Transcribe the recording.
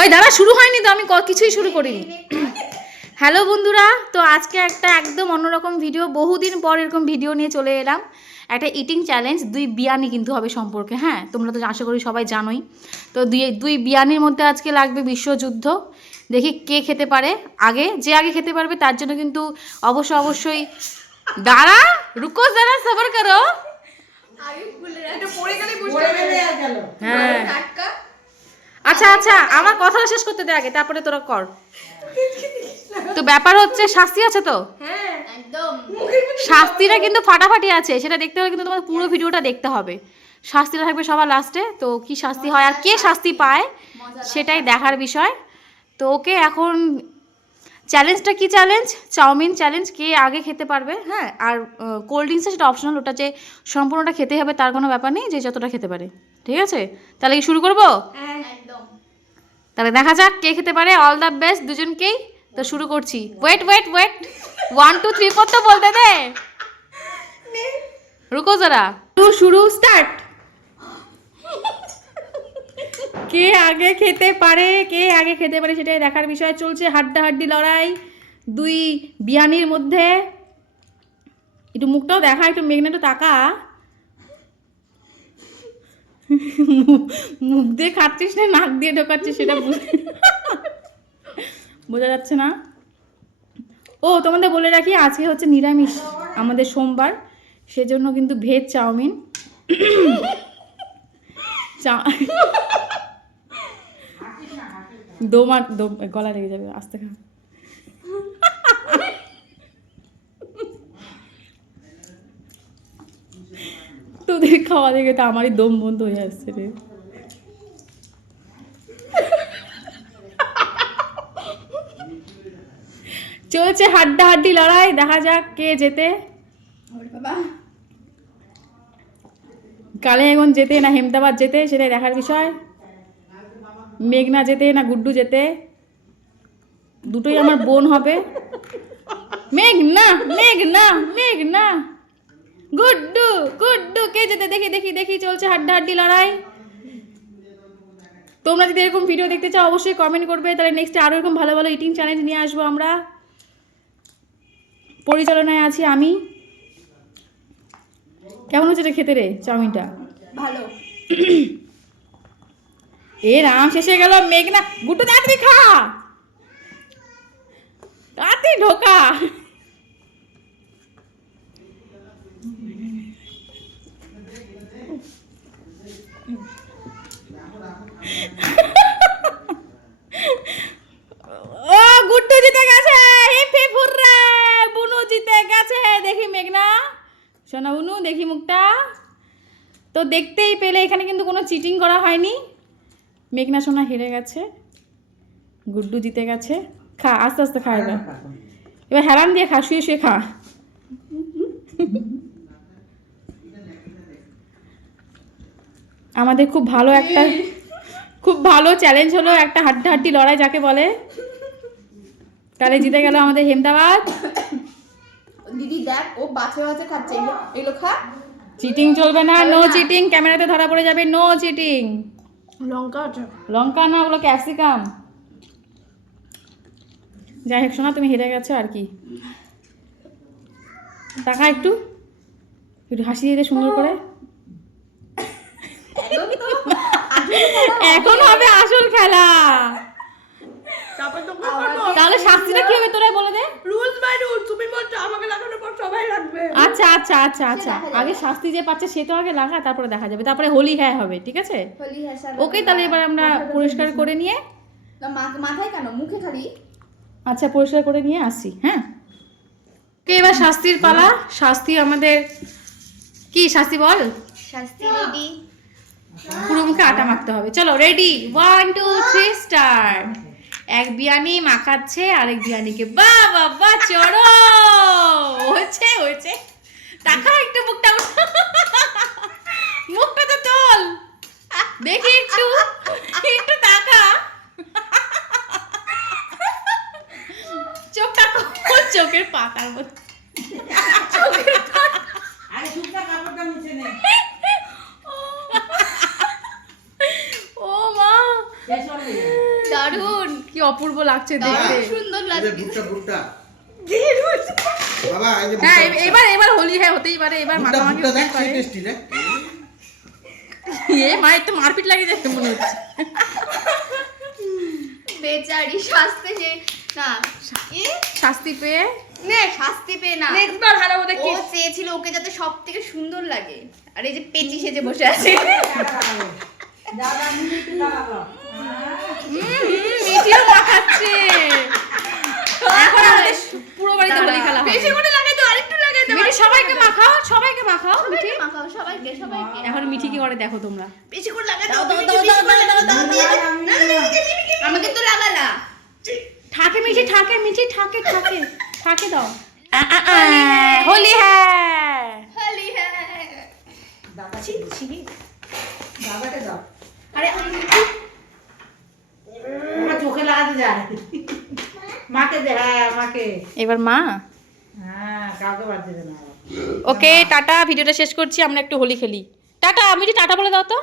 ওই দাদা শুরু হয়নি তো আমি কিছুই শুরু করিনি। হ্যালো বন্ধুরা তো আজকে একটা একদম অন্যরকম ভিডিও বহুদিন পর এরকম ভিডিও নিয়ে চলে এলাম। একটা ইটিং চ্যালেঞ্জ দুই বিয়ানি কিন্তু হবে সম্পর্কে হ্যাঁ? তোমরা তো আশা করি সবাই জানোই। তো দুই দুই বিয়ানির মধ্যে আজকে লাগবে বিশ্বযুদ্ধ। দেখি কে খেতে পারে আগে যে আগে খেতে পারবে তার জন্য কিন্তু অবশ্য অবশ্যই দাঁড়া রুকো দাঁড়া সবার করো। আচ্ছা আচ্ছা আমার কথাটা শেষ করতে দে আগে তারপরে তোরা কর। তো ব্যাপার হচ্ছে শাস্তি আছে তো? হ্যাঁ। শাস্তিটা কিন্তু ফাটাফাটি আছে সেটা দেখতে হলে কিন্তু তোমার পুরো ভিডিওটা দেখতে হবে। শাস্তিটা থাকবে সবার লাস্টে তো কি শাস্তি হয় আর কে শাস্তি। পায় সেটাই দেখার বিষয়। তো ওকে এখন চ্যালেঞ্জটা কি চ্যালেঞ্জ চাউমিন চ্যালেঞ্জ কে আগে খেতে পারবে? হ্যাঁ আর কোল্ড ড্রিঙ্কসে সেটা অপশনাল ওটা যে সম্পূর্ণটা খেতে হবে তার কোনো ব্যাপার নেই যে যতটা খেতে পারে। ঠিক আছে? তাহলে কি শুরু করব? একদম। তাহলে দেখা যাক কে খেতে পারে। অল দ্য বেস্ট দুজনকেই। তো শুরু করছি। Wait wait wait one two three four তো বলতে দে। রুকো যারা শুরু স্টার্ট কে আগে খেতে পারে, কে আগে খেতে পারে সেটাই দেখার বিষয়। চলছে হাড্ডাহাড্ডি লড়াই দুই বিয়ানির মধ্যে। একটু মুখটাও দেখা, একটু মেঘনা একটু তাকা। মুখ দিয়ে খাচ্ছিস না, নাক দিয়ে ঢোকাচ্ছিস সেটা বুঝ- যাচ্ছে না। ও, তোমাদের বলে রাখি, আজকে হচ্ছে নিরামিষ আমাদের সোমবার। সেজন্য কিন্তু ভেজ চাউমিন। চা- দোমা দো গলা লেগে যাবে, আস্তে খা তোদের খাওয়া দেখে তো আমারই দম বন্ধ হয়ে আসছে রে। চলছে হাড্ডাহাড্ডি লড়াই, দেখা যাক কে যেতে কালে এখন যেতে না হেমদাবাদ যেতে সেটাই দেখার বিষয়। মেঘনা যেতে না গুড্ডু যেতে? দুটোই আমার বোন হবে। মেঘনা মেঘনা মেঘনা। গুড্ডু গুড্ডু কে যেতে? দেখি দেখি দেখি চলছে হাড্ডাহাড্ডি লড়াই। তোমরা যদি এরকম ভিডিও দেখতে চাও অবশ্যই কমেন্ট করবে। তাহলে নেক্সটে আরও এরকম ভালো ভালো ইটিং চ্যালেঞ্জ নিয়ে আসব আমরা। পরিচালনায় আছি আমি। কেমন হচ্ছে এটা খেতে রে চাউমিনটা? ভালো। এ রাম শেষে গেল, মেঘনা, গুটু তাড়াতাড়ি খা। তাড়াতাড়ি ঢোকা। ও গুড্ডু জিতে গেছে হিপ হুররে বুনু জিতে গেছে, দেখি মেঘনা। সোনা বুনু, দেখি মুখটা। তো দেখতেই পেলে, এখানে কিন্তু কোনো চিটিং করা হয়নি। মেঘনা সোনা হেরে গেছে গুড্ডু জিতে গেছে খা আস্তে আস্তে খা এবার। এবার হেরান দিয়ে খা শুয়ে শুয়ে খা। আমাদের খুব ভালো একটা খুব ভালো চ্যালেঞ্জ হলো একটা হাড্ডাহাড্ডি লড়াই যাকে বলে। তাহলে জিতে গেল আমাদের হেমদাবাদ। দিদি দেখ ও বাছে বাছে খাচ্ছে এগুলো খা। চিটিং চলবে না নো। চিটিং ক্যামেরাতে ধরা পড়ে যাবে নো চিটিং লঙ্কা আছে লঙ্কা না ওগুলো ক্যাপসিকাম। যাই হোক শোনা তুমি হেরে গেছো আর কি? টাকা একটু? একটু হাসি দিতে সুন্দর করে। এখন হবে আসল খেলা। তাহলে শাস্তিটা কি হবে তোরাই বলে দে? রুল তুমি বলছো আমাকে লাগানোর পর সবাই রাখবে আচ্ছা আচ্ছা আচ্ছা আচ্ছা। আগে শাস্তি যে পাচ্ছে সে তো আগে লাগা তারপরে দেখা যাবে। তারপরে হোলি হ্যাঁ হবে ঠিক আছে? ওকে তাহলে এবার আমরা পরিষ্কার করে নিয়ে মাথায় কেন? মুখে খালি? আচ্ছা পরিষ্কার করে নিয়ে আসি হ্যাঁ? ওকে এবার শাস্তির পালা? শাস্তি আমাদের কি শাস্তি বল? শাস্তি রেডি। পুরো মুখে আটা মাখতে হবে। চলো ready. One two three start এক বিয়ানি মাখাচ্ছে আরেক বিয়ানিকে বা বাবা চড়ো! হয়েছে হয়েছে। টাকা একটু মুখটা। উঠ- মুখটা তো তোল। দেখি একটু। একটু টাকা চোখটা চোখের পাতার মতো। আরে শুকনা কাপড়টা দারুণ কি অপূর্ব লাগছে দারুণ দেখতে। সুন্দর লাগছে। ভুট্টা ভুট্টা। বাবা এই যে হ্যাঁ এবার এবার হোলি হ্যাঁ হতেই পারে এবার মাখামাখি ভুট্টা পারে। টেস্টি দেখ। এ মায়ের তো মারপিট লাগিয়ে যাচ্ছে মনে হচ্ছে। বেচারি শাস্তি যে না এ? শাস্তি পেয়ে? নে শাস্তি পেয়ে না। নেক্সট বার হারাবো ও দেখি। চেয়েছিল ওকে যাতে সব থেকে সুন্দর লাগে। আর এই যে পেচি সেজে বসে আছে হুম, হুম, মিঠিও মাখাচ্ছে এখন আমাদের পুরো বাড়িতে হোলি খেলা হবে বেশি করে লাগাই তো আরেকটু লাগাই তো মিঠি সবাইকে মাখাও সবাইকে মাখাও মিঠি? মাখাও সবাইকে সবাইকে। এখন মিঠি কি করে দেখো তোমরা। বেশি করে লাগাই দাও দাও দাও দাও দাও আমাকে তো লাগালা। ঠাকে মিঠি ঠাকে মিঠি ঠাকে ঠাকে ঠাকে দাও। হোলি হ্যাঁ হলি বাবাকে দাও। আরে চোখে লাগাতে যায়। মাকে দে মাকে। এবার মা? হ্যাঁ কাউকে বাদ দেবে না। ওকে, টাটা, ভিডিওটা শেষ করছি, আমরা একটু হোলি খেলি। টাটা, আমি টাটা বলে দাও তো।